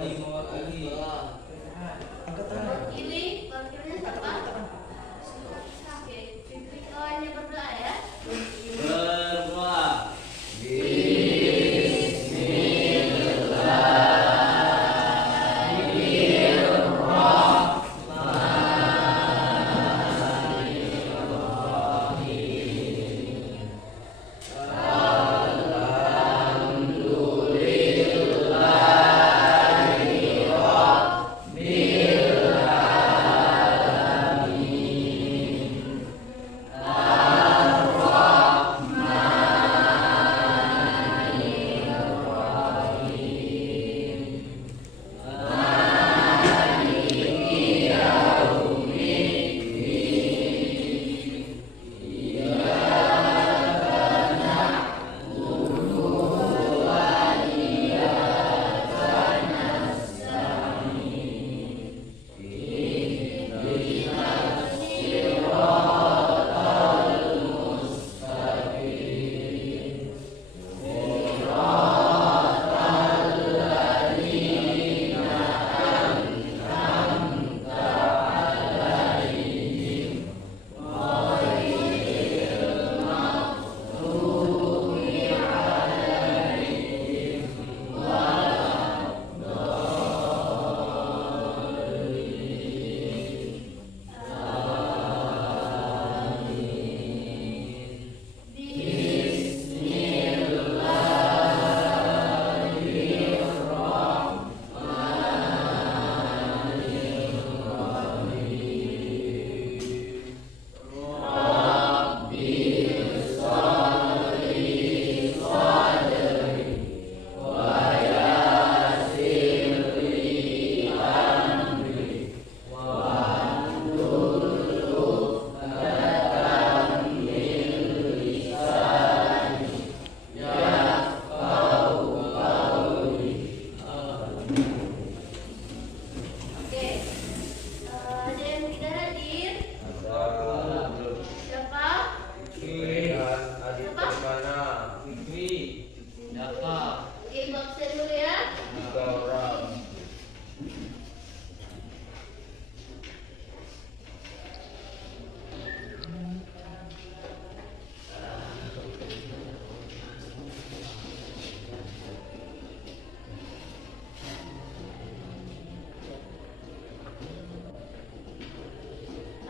Angkat tangan. Wakilnya siapa? Oke, Fikri kawannya berdoa ya. Berdoa. Oke, ada yang tidak hadir? Siapa? Oke, ibu absen dulu ya.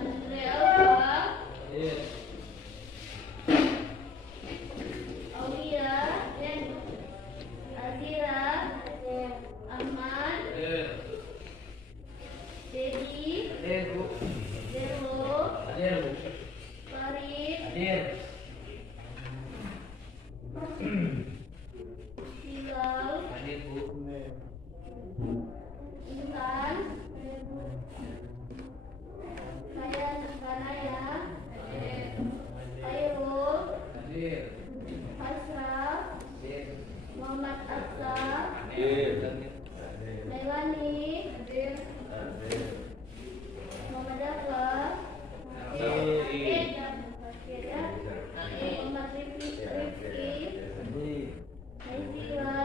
Andrea Alfa, Aulia, Azira, Ahmad, Dedi, Delo, Farid, Hilal, Intan, Kanaya, Airul, Hasraf, Muhammad Afsar, Melani, Muhammad Afa, Muhammad Rifki, Naifila,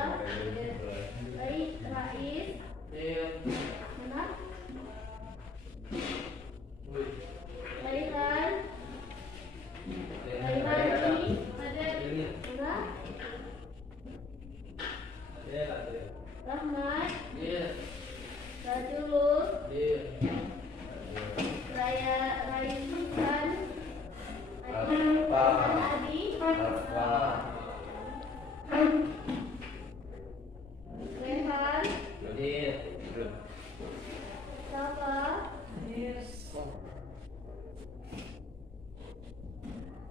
Rais, mana? Raihan, Raihani, mana? Rahmat, Rajul, Raihan, Adi, Rehan, Safa,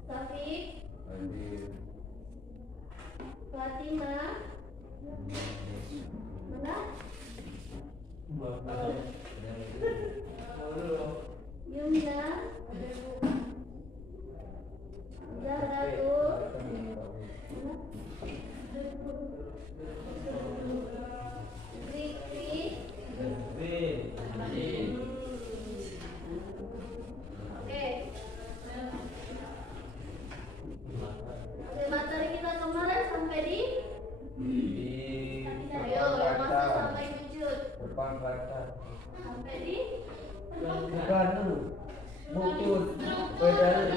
Taufik, Fatimah, mana? Yumna, Zahratul, Zikri, Oke. Oke, materi kita kemarin sampai di ayo, yang masih sampai wujud. depan batas. Sampai di Bukan tuh. Muncul. struktur lapisan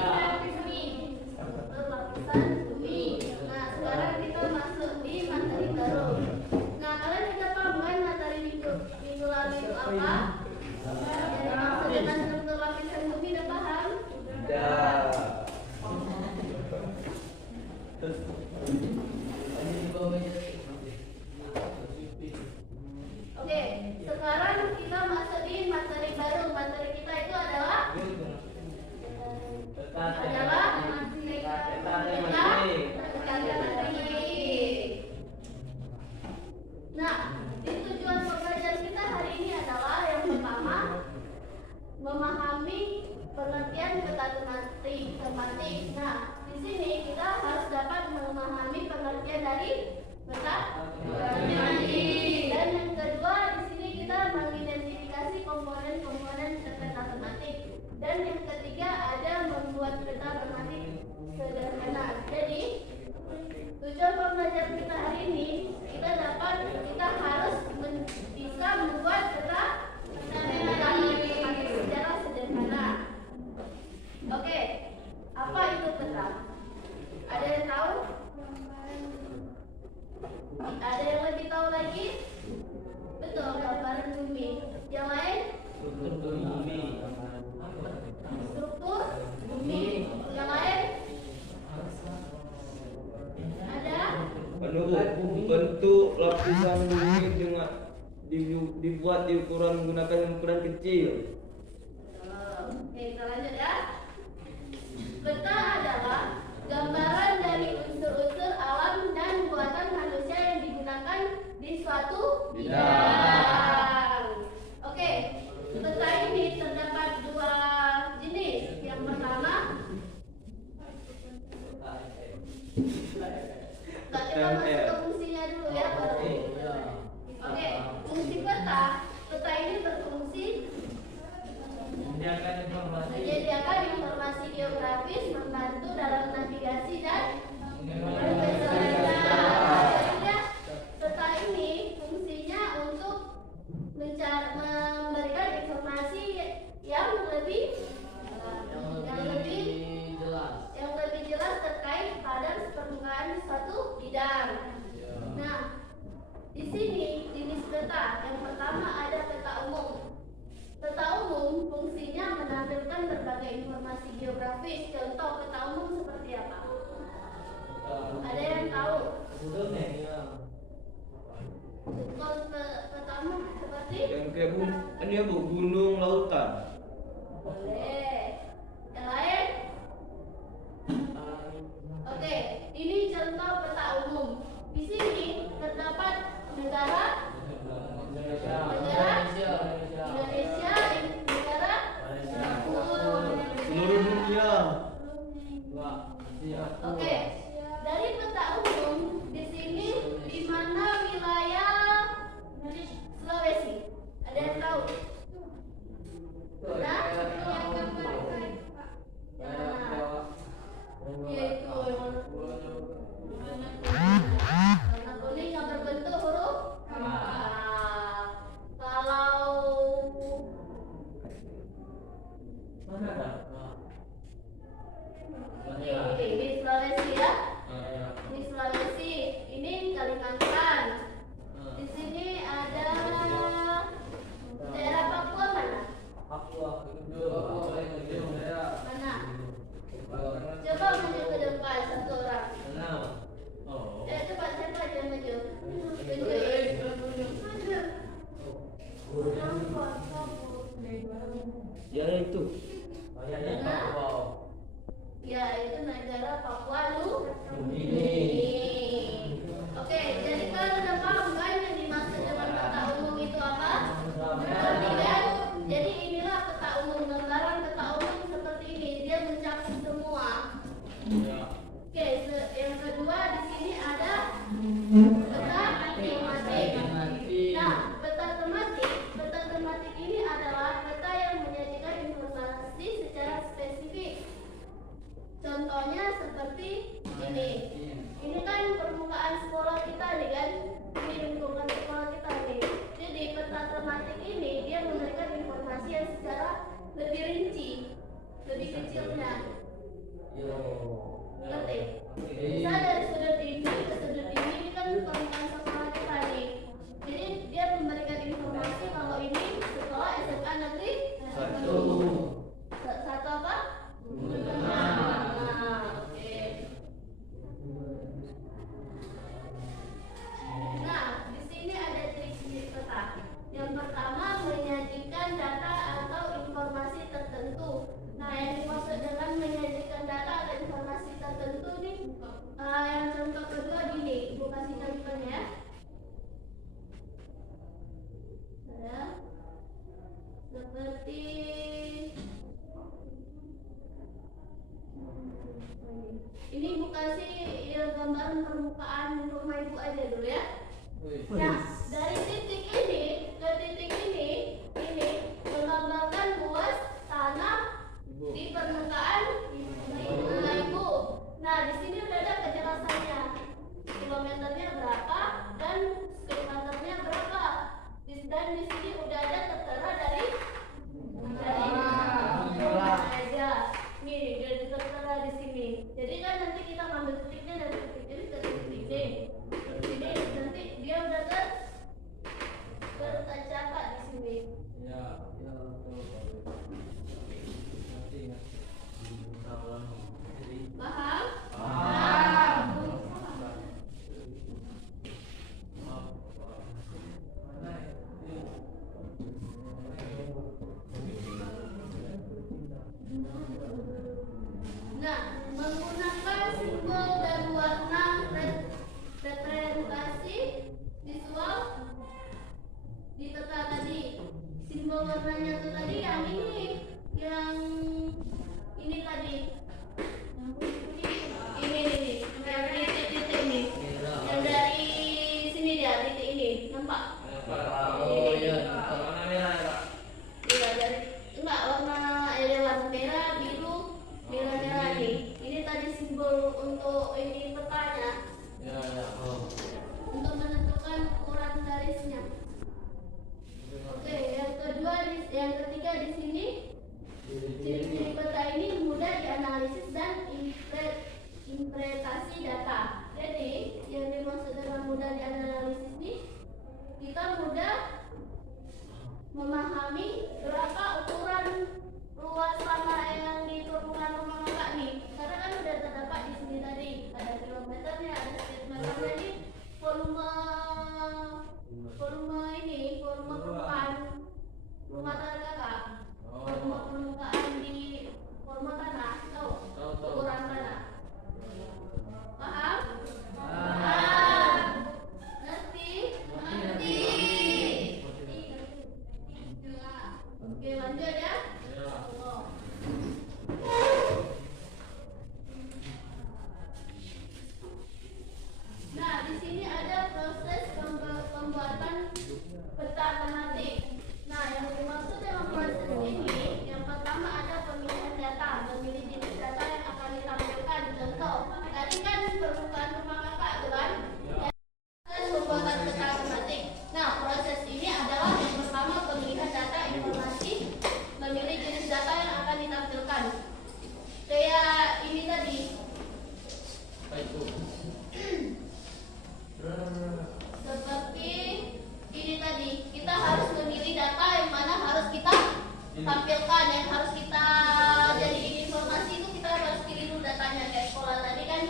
bumi. Nah, sekarang kita masuk di materi baru. Nah, kalian bisa paham kan materi minggu lalu itu apa? Jadi maksud dengan struktur lapisan bumi udah paham? Dah. Oke, sekarang kita masuk di materi baru. Materi kita itu adalah Nah, di tujuan pembelajaran kita hari ini adalah yang pertama memahami pengertian peta tematik. Nah, di sini kita harus dapat memahami pengertian dari peta tematik. Dan yang kedua, di sini kita mengidentifikasi komponen-komponen peta tematik. Dan yang ketiga ada membuat peta tematik sederhana. Jadi tujuan pembelajaran kita hari ini kita harus bisa membuat peta tematik secara sederhana. Oke, apa itu peta? Ada yang tahu? Ada yang lebih tahu lagi? Betul, gambaran bumi. Yang lain? Struktur bumi. Struktur bumi. Yang lain? Ada? Bentuk lapisan bumi dengan dibuat di ukuran menggunakan ukuran kecil. Oke, kita lanjut ya. Peta adalah gambaran dari unsur-unsur alam dan buatan manusia yang digunakan di suatu bidang. Oke, peta ini terdapat dua jenis. Yang pertama, kita masuk ke fungsinya dulu ya, baru. Oke, fungsi peta. Peta ini berfungsi menyediakan informasi geografis, membantu dalam navigasi dan pencarian. Peta ini fungsinya untuk memberikan informasi yang lebih jelas terkait pada permukaan suatu bidang. Nah, di sini jenis peta yang pertama ada peta umum. Peta umum fungsinya menampilkan berbagai informasi geografis. Contoh peta umum seperti apa? Ada yang tahu? Contoh peta umum seperti? Yang kayak ini ya bu, gunung, lautan. Boleh. Yang lain? Oke, ini contoh peta umum. Di sini terdapat negara Indonesia, negara Seluruh dunia. Oke, dari peta umum di sini di mana wilayah Sulawesi? Ada yang tahu? Nah, yaitu warna kuning yang berbentuk huruf K. Kalau ini Sulawesi ya, ini Sulawesi, ini Kalimantan. Di sini ada daerah Papua mana? Mana? Coba maju ke depan satu orang. Cepat aja maju. Ya itu. Ya, itu negara Papua Oke, jadi kalian udah paham kan yang dimaksud dengan peta umum itu apa? Berarti kan? Jadi inilah peta umum, gambaran peta umum seperti ini, dia mencakup semua. Oke, yang kedua di sini ada peta tematik. Nah, peta tematik ini adalah peta yang menyajikan informasi secara spesifik. Contohnya seperti ini. Ini kan permukaan sekolah kita nih kan, ini lingkungan sekolah kita nih. Jadi peta tematik Yang pertama, menyajikan data atau informasi tertentu. Nah, yang dimaksud dengan menyajikan data atau informasi tertentu nih, yang contoh kedua gini, Ibu kasih contohnya ya. Ada seperti ini, Ibu kasih ya, gambaran permukaan rumah Ibu aja dulu ya. Nah, dari titik ini ke titik ini menggambarkan luas tanah di permukaan rumah Ibu. Nah, di sini udah ada kejelasannya. Kilometernya berapa dan kilometernya berapa. Dan di sini udah ada tertera dari aja. Nih, udah tertera di sini. Jadi kan nanti kita ambil titiknya dari titik ini ke titik ini. Ini nanti dia udah tercatat di sini. Ya, ya, Paham? Nah, menggunakan simbol dan warna representasi visual di peta tadi. Simbol warnanya tuh tadi yang ini tadi. Ini yang titik-titik ini. Yang dari sini dia titik ini, nampak? oh iya, warna merah ya Pak. Iya, dari enggak warna merah, biru, merah nih. Ini tadi simbol untuk ini petanya. Ya, ya, oh. Untuk menentukan ukuran garisnya. Oke, yang ketiga di sini ciri-ciri peta ini mudah dianalisis dan interpretasi data. Jadi yang dimaksud dengan mudah dianalisis ini, kita mudah memahami berapa ukuran luas tanah yang di permukaan rumah Kakak nih. Karena kan udah terdapat di sini tadi, ada kilometernya, ada meternya nih, volume permukaan rumah tanah Kakak. Volume permukaan di volume tanah, tahu? Ukuran tanah. Paham? Paham. Ngerti? Ngerti. Oke, lanjut ya. Oh. Nah, di sini ada proses pembuatan peta tematik. Nah, yang dimaksud dengan proses ini, yang pertama ada pemilihan data, memilih jenis data yang akan ditampilkan. Contoh, tadi kan permukaan rumah Kakak tuh kan? Pembuatan peta tematik. Nah, proses ini adalah yang pertama pemilihan data informasi, memilih jenis data yang akan ditampilkan. Kayak ini tadi. Apa itu? Seperti ini tadi, kita harus memilih data yang mana harus kita tampilkan, yang harus kita jadi informasi itu kita harus pilih dulu datanya. Kayak sekolah tadi kan,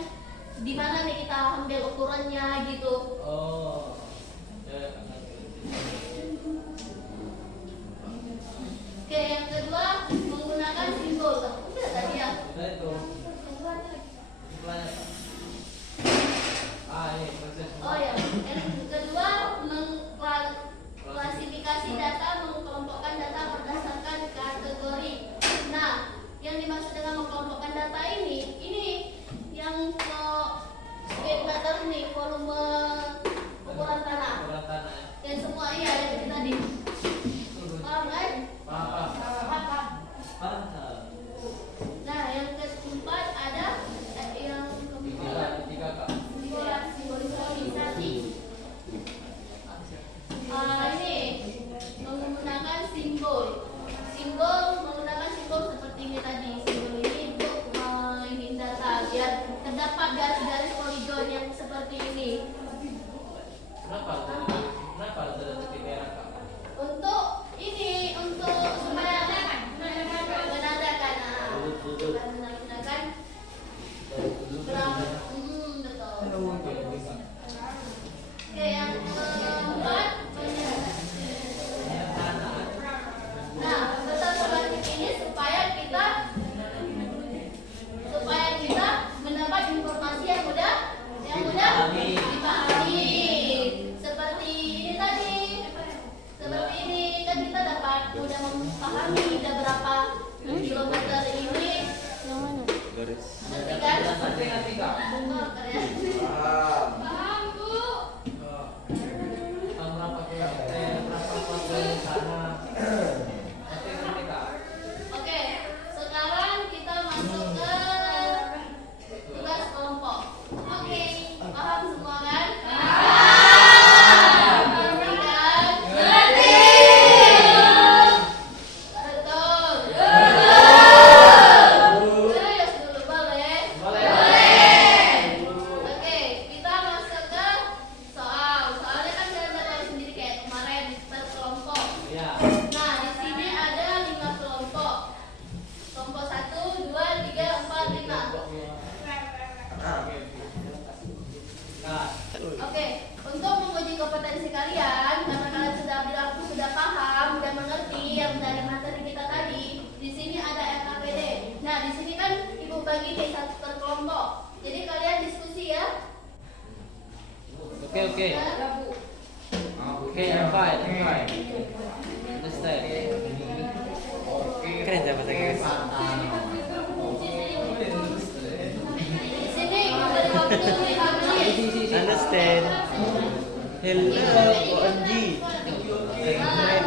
di mana nih kita ambil ukurannya gitu. Oh, ya. Oke, yang kedua menggunakan simbol. Udah tadi ya. Sudah itu. Setelahnya Pak. Ini proses. Oh ya, yang kedua mengklasifikasi data, mengelompokkan data berdasarkan kategori. Nah, yang dimaksud dengan mengelompokkan data ini yang square meter nih, volume ukuran tanah. Ukuran tanah ya. Dan semua iya ada di tadi. Paham kan? Paham. Paham. Paham. Nah, yang keempat ada yang Tiga Kak. simbolisasi. Ini menggunakan simbol menggunakan simbol seperti ini tadi. Simbol ini untuk ini data biar terdapat garis-garis poligon yang seperti ini. Kenapa ada titik merah Kak? Untuk supaya menandakan Betul. menandakan betul. Oke, yang keempat udah memahami udah berapa kilometer ini? Garis. Ngerti kan? Ngerti kak. Oh, keren. Paham, Bu. Berapa kilometer? Berapa kilometer sana? Ngerti kak. Oke, sekarang kita masuk ke tugas kelompok. Oke, paham semua kan? Paham. Ngerti kan? Ngerti. Betul. Serius dulu, boleh? Boleh. Oke, kita masuk ke soal. Soalnya kan kalian udah tahu sendiri kayak kemarin per kelompok. Ya. Nah, di sini ada 5 kelompok. Kelompok 1, 2, 3, 4, 5. Kak. Oke, untuk menguji kompetensi kalian, karena kalian sudah bilang sudah paham dan mengerti yang dari materi kita tadi, di sini ada RKPD. Nah, di sini kan Ibu bagi nih satu per kelompok. Jadi kalian diskusi ya. Oke. Oke, I'm fine. Understand. Keren ya bahasa Inggris. Di sini memberi waktu 5 menit. Understand. Hello, OMG. Keren.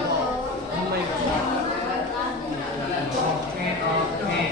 Oh my god. Oke.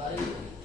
kali.